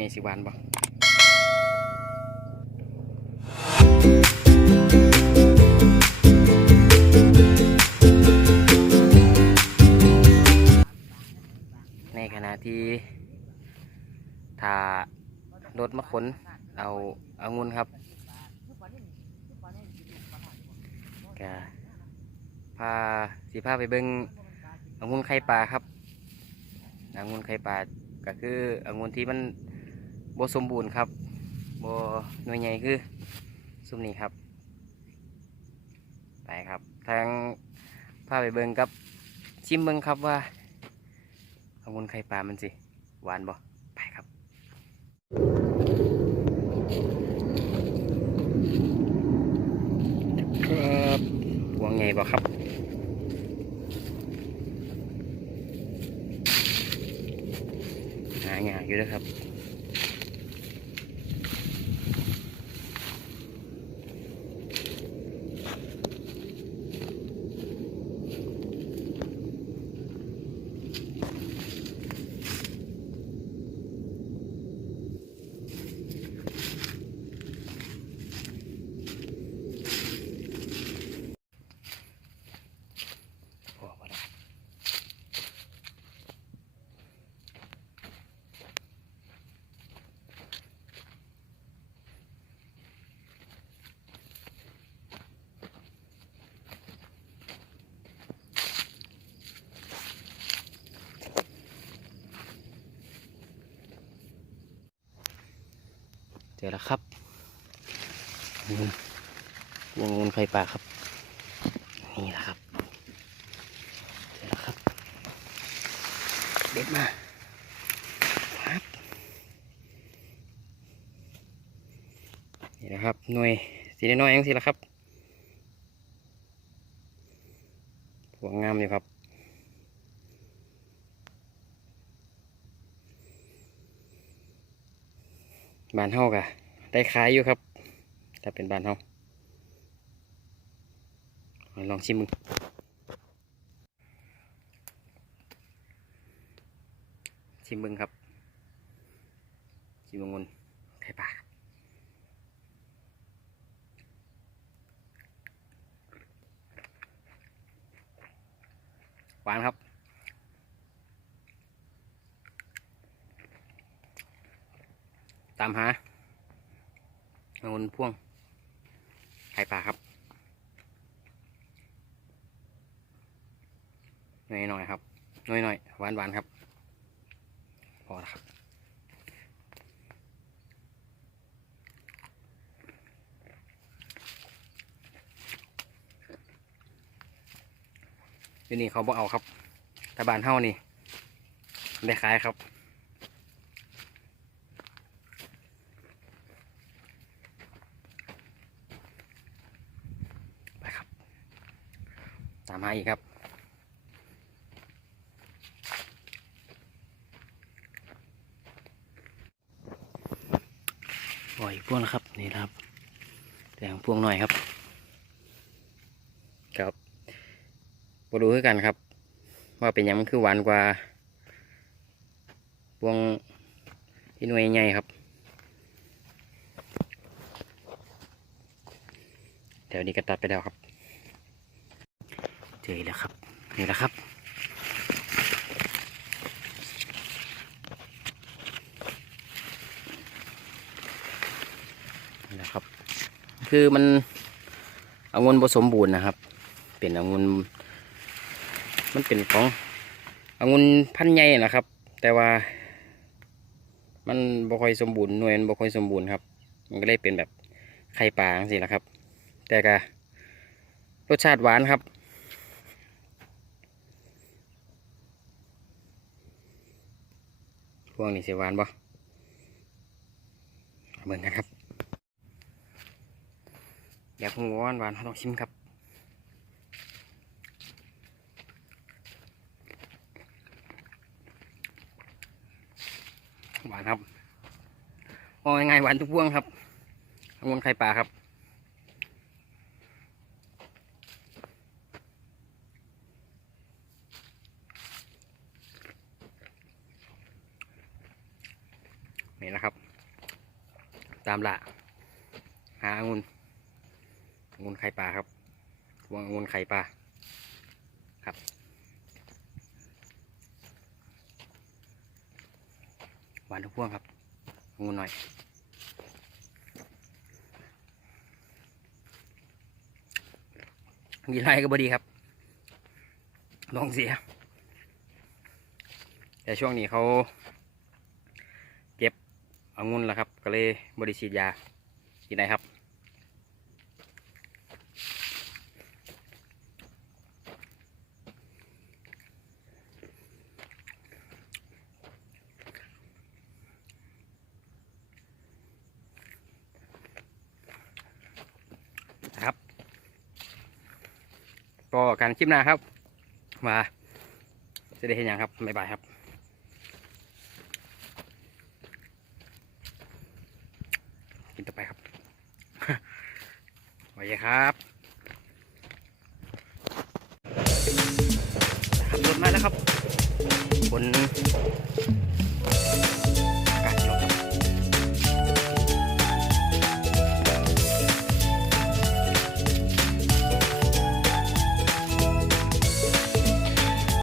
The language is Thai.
ใหญ่สิวานบ่ในขณะที่ถ้ารถมาขนเอาเอางุนครับกะพาสีพาไปเบิ่งเอางุนไข่ปลาครับเอางุนไข่ปลาก็คือเอางุนที่มัน บ่สมบูรณ์ครับบ่หน่วยใหญ่คือซุมนี้ครับ ไปครับทางพาไปเบิ่งกับชิมเบิ่งครับว่าเอางุนไข่ปลามันสิ หวานบ่ไปครับครับวางไงบ่ครับหาง่ายอยู่นะครับ เจอแล้วครับวงงูไข่ปลาครับ นี่แหละครับเสร็จแล้วครับ เด็ดมาครับนี่นะครับหน่วยสีน้อยๆยังสิละครับหัวงามอยู่ครับ บานเฮากะได้ขายอยู่ครับ ถ้าเป็นบานเฮาเอาลองชิมมึงชิมมึงครับ ชิมมึงงนไข่ปลาหวานครับ ตามหาองุ่นพ่วงไข่ปลาครับหน่อยหน่อยๆครับหน่อยหน่อยหวานหวานๆครับ พอแล้วครับยี่นี่เขาบอกเอาครับแต่บานเท่านี่ได้ขายครับ ไปครับ ตามหาอีกครับปล่อยพวงนะครับนี่ครับแต่งพวงหน่อยครับ ครับมาดูคือกันครับ ว่าเป็นยังมันคือหวานกว่าพวงที่หน่วยใหญ่ครับเดี๋ยวนี้ก็ตัดไปแล้วครับ เจอแล้วครับนี่แหละครับนี่แหละครับ คือมันองุ่นผสมบูรณ์นะครับ เป็นองุ่นมันเป็นขององุ่นพันธุ์ใหญ่นะครับ แต่ว่า มันบ่ค่อยสมบูรณ์หน่วยมันบ่ค่อยสมบูรณ์ครับ มันก็เลยเป็นแบบไข่ปลาสิละครับ แต่ก็รสชาติหวานครับ วกนี้สิหวานบ่เบิ่งกันครับอยากหัวหวานเราต้องชิมครับหวานครับอ้ยง่ายหวานทุกพวงครับองุ่นไข่ปลาครับ ม นี่นะครับ ตามละหาองุ่นองุ่นไข่ปลาครับวงองุ่นไข่ปลาครับ หวานทุกพวงครับองุ่นหน่อยมีไรก็บดีครับ ลองเสีย แต่ช่วงนี้เขา อางุ่นล้วครับ ก็เลยบริฉีดยากินได้ครับครับก็การคลิปหน้าครับ มาจะได้เห็นอย่างครับ บ๊ายบายครับ กินต่อไปครับไปเลยครับ